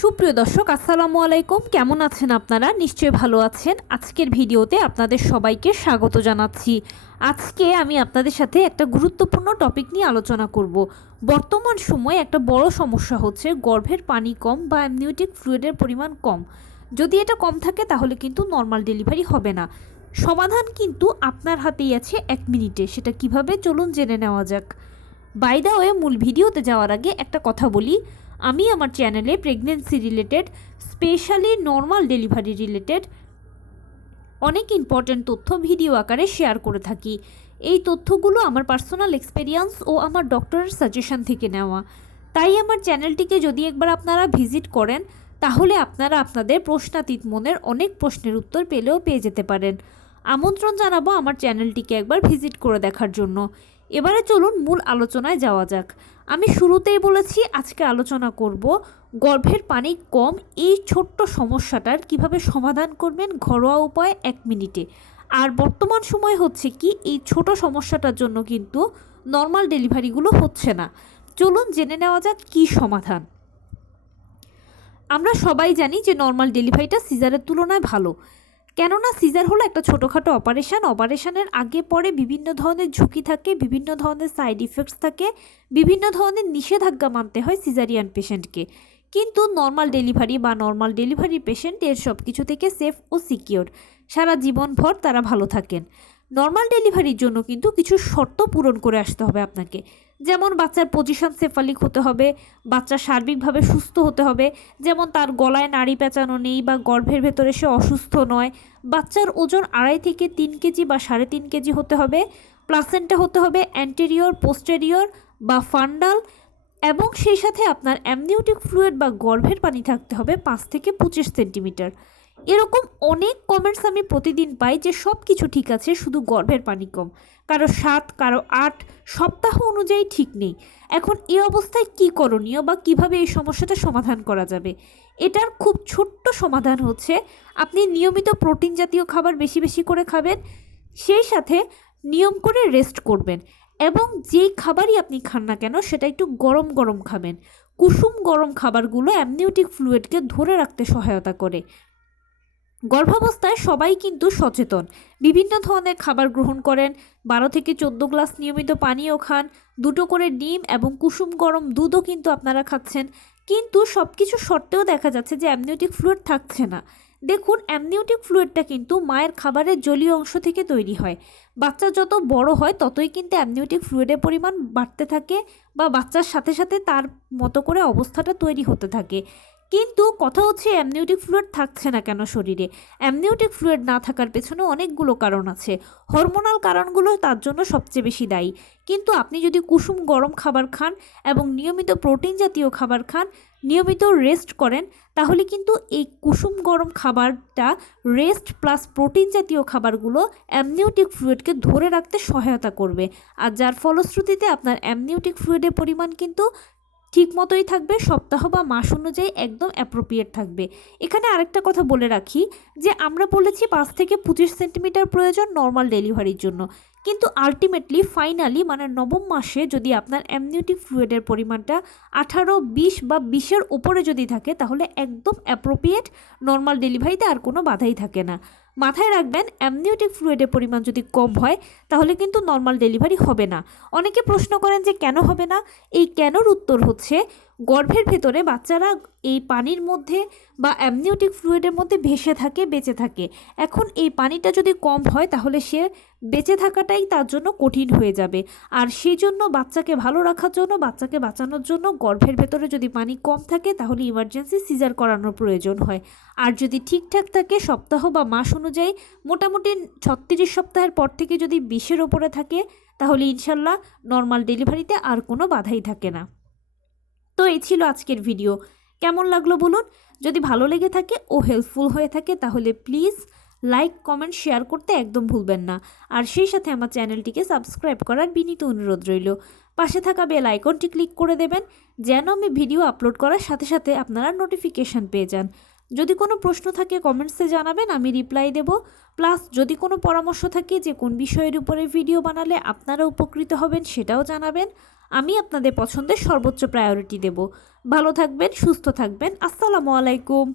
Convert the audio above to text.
সুপ্রিয় দর্শক আসসালামু আলাইকুম, কেমন আছেন আপনারা? নিশ্চয়ই ভালো আছেন। আজকের ভিডিওতে আপনাদের সবাইকে স্বাগত জানাচ্ছি। আজকে আমি আপনাদের সাথে একটা গুরুত্বপূর্ণ টপিক নিয়ে আলোচনা করব। বর্তমান সময়ে একটা বড় সমস্যা হচ্ছে গর্ভের পানি কম বা অ্যামনিওটিক ফ্লুইডের পরিমাণ কম। যদি এটা কম থাকে তাহলে কিন্তু নর্মাল ডেলিভারি হবে না। সমাধান কিন্তু আপনার হাতেই আছে, 1 মিনিটে। সেটা কিভাবে, চলুন জেনে নেওয়া যাক। বাই দ্য ওয়ে, মূল ভিডিওতে যাওয়ার আগে একটা কথা বলি। আমি আমার চ্যানেলে pregnancy related, specially normal delivery related অনেক ইম্পর্ট্যান্ট তথ্য ভিডিও আকারে শেয়ার করে থাকি। এই তথ্যগুলো আমার পার্সোনাল এক্সপেরিয়েন্স ও আমার ডক্টরের সাজেশন থেকে নেওয়া। তাই আমার চ্যানেলটিকে যদি একবার আপনারা ভিজিট করেন তাহলে আপনারা আপনাদের প্রশ্নাতীত মনের অনেক প্রশ্নের উত্তর পেয়ে যেতে পারেন। আমন্ত্রণ জানাবো আমার চ্যানেলটিকে একবার ভিজিট করে দেখার জন্য। এবারে চলুন মূল আলোচনায় যাওয়া যাক। আমি শুরুতেই বলেছি আজকে আলোচনা করব গর্ভের পানি কম এই ছোট্ট সমস্যাটার কিভাবে সমাধান করবেন ঘরোয়া উপায়ে 1 মিনিটে। আর বর্তমান সময় হচ্ছে কি, এই ছোট সমস্যাটার জন্য কিন্তু নর্মাল ডেলিভারিগুলো হচ্ছে না। চলুন জেনে নেওয়া যাক কী সমাধান। আমরা সবাই জানি যে নর্মাল ডেলিভারিটা সিজারের তুলনায় ভালো, কেননা সিজার হলো একটা ছোটোখাটো অপারেশনের আগে পরে বিভিন্ন ধরনের ঝুঁকি থাকে, বিভিন্ন ধরনের সাইড ইফেক্টস থাকে, বিভিন্ন ধরনের নিষেধাজ্ঞা মানতে হয় সিজারিয়ান পেশেন্টকে। কিন্তু নর্মাল ডেলিভারি বা নর্মাল ডেলিভারি পেশেন্ট এর সব কিছু থেকে সেফ ও সিকিওর, সারা জীবনভর তারা ভালো থাকেন। নর্মাল ডেলিভারির জন্য কিন্তু কিছু শর্ত পূরণ করে আসতে হবে আপনাকে। যেমন বাচ্চার পজিশন সেফালিক হতে হবে, বাচ্চা সার্বিকভাবে সুস্থ হতে হবে, যেমন তার গলায় নাড়ি পেঁচানো নেই বা গর্ভের ভেতরে সে অসুস্থ নয়, বাচ্চার ওজন 2.5 থেকে 3 কেজি বা 3.5 কেজি হতে হবে, প্লাসেন্টা হতে হবে অ্যান্টেরিয়র, পোস্টেরিয়র বা ফান্ডাল, এবং সেই সাথে আপনার অ্যামনিওটিক ফ্লুইড বা গর্ভের পানি থাকতে হবে 5 থেকে 25 সেন্টিমিটার। এরকম অনেক কমেন্টস আমি প্রতিদিন পাই যে সব কিছু ঠিক আছে, শুধু গর্ভের পানি কম। কারো 7, কারো 8, সপ্তাহ অনুযায়ী ঠিক নেই। এখন এই অবস্থায় কি করণীয় বা কিভাবে এই সমস্যাটা সমাধান করা যাবে? এটার খুব ছোট্ট সমাধান হচ্ছে আপনি নিয়মিত প্রোটিন জাতীয় খাবার বেশি বেশি করে খাবেন, সেই সাথে নিয়ম করে রেস্ট করবেন, এবং যেই খাবারই আপনি খান না কেন সেটা একটু গরম গরম খাবেন। কুসুম গরম খাবারগুলো অ্যামনিওটিক ফ্লুইডকে ধরে রাখতে সহায়তা করে। গর্ভাবস্থায় সবাই কিন্তু সচেতন, বিভিন্ন ধরনের খাবার গ্রহণ করেন, 12 থেকে 14 গ্লাস নিয়মিত পানিও খান, 2টো করে ডিম এবং কুসুম গরম দুধও কিন্তু আপনারা খাচ্ছেন। কিন্তু সব কিছু সত্ত্বেও দেখা যাচ্ছে যে অ্যামনিওটিক ফ্লুইড থাকছে না। দেখুন, অ্যামনিওটিক ফ্লুইডটা কিন্তু মায়ের খাবারের জলীয় অংশ থেকে তৈরি হয়। বাচ্চা যত বড় হয় ততই কিন্তু অ্যামনিওটিক ফ্লুইডের পরিমাণ বাড়তে থাকে বা বাচ্চার সাথে সাথে তার মতো করে অবস্থাটা তৈরি হতে থাকে। কিন্তু কথা হচ্ছে অ্যামনিওটিক ফ্লুইড থাকছে না কেন শরীরে? অ্যামনিওটিক ফ্লুইড না থাকার পেছনে অনেকগুলো কারণ আছে। হরমোনাল কারণগুলো তার জন্য সবচেয়ে বেশি দায়ী। কিন্তু আপনি যদি কুসুম গরম খাবার খান এবং নিয়মিত প্রোটিন জাতীয় খাবার খান, নিয়মিত রেস্ট করেন, তাহলে কিন্তু এই কুসুম গরম খাবারটা, রেস্ট প্লাস প্রোটিন জাতীয় খাবারগুলো অ্যামনিওটিক ফ্লুইডকে ধরে রাখতে সহায়তা করবে। আর যার ফলশ্রুতিতে আপনার অ্যামনিওটিক ফ্লুইডের পরিমাণ কিন্তু ঠিক মতোই থাকবে, সপ্তাহ বা মাস অনুযায়ী একদম অ্যাপ্রোপ্রিয়েট থাকবে। এখানে আরেকটা কথা বলে রাখি যে আমরা বলেছি 5 থেকে 25 সেন্টিমিটার প্রয়োজন নর্মাল ডেলিভারির জন্য, কিন্তু আলটিমেটলি ফাইনালি মানে নবম মাসে যদি আপনার অ্যামনিওটিক ফ্লুইডের পরিমাণটা 18, 20 বা 20-এর উপরে যদি থাকে তাহলে একদম অ্যাপ্রোপ্রিয়েট, নর্মাল ডেলিভারিতে আর কোনো বাধাই থাকে না। মাথায় রাখবেন, অ্যামনিওটিক ফ্লুইডের পরিমাণ যদি কম হয় তাহলে কিন্তু নর্মাল ডেলিভারি হবে না। অনেকে প্রশ্ন করেন যে কেন হবে না? এই কেনর উত্তর হচ্ছে, গর্ভের ভেতরে বাচ্চারা এই পানির মধ্যে বা অ্যামনিওটিক ফ্লুইডের মধ্যে ভেসে থাকে, বেঁচে থাকে। এখন এই পানিটা যদি কম হয় তাহলে সে বেঁচে থাকাটাই তার জন্য কঠিন হয়ে যাবে। আর সেই জন্য বাচ্চাকে ভালো রাখার জন্য, বাচ্চাকে বাঁচানোর জন্য গর্ভের ভেতরে যদি পানি কম থাকে তাহলে ইমার্জেন্সি সিজার করানোর প্রয়োজন হয়। আর যদি ঠিকঠাক থাকে সপ্তাহ বা মাস অনুযায়ী, মোটামুটি 36 সপ্তাহের পর থেকে যদি 20-এর ওপরে থাকে তাহলে ইনশাল্লাহ নর্মাল ডেলিভারিতে আর কোনো বাধাই থাকে না। তো এই ছিল আজকের ভিডিও। কেমন লাগলো বলুন? যদি ভালো লেগে থাকে ও হেল্পফুল হয়ে থাকে তাহলে প্লিজ লাইক, কমেন্ট, শেয়ার করতে একদম ভুলবেন না। আর সেই সাথে আমার চ্যানেলটিকে সাবস্ক্রাইব করার বিনীত অনুরোধ রইল। পাশে থাকা বেল আইকনটি ক্লিক করে দেবেন যেন আমি ভিডিও আপলোড করার সাথে সাথে আপনারা নোটিফিকেশান পেয়ে যান। যদি কোনো প্রশ্ন থাকে কমেন্টসে জানাবেন, আমি রিপ্লাই দেব। প্লাস যদি কোনো পরামর্শ থাকে যে কোন বিষয়ের উপরে ভিডিও বানালে আপনারা উপকৃত হবেন সেটাও জানাবেন। আমি আপনাদের পছন্দের সর্বোচ্চ প্রায়োরিটি দেব। ভালো থাকবেন, সুস্থ থাকবেন। আসসালামু আলাইকুম।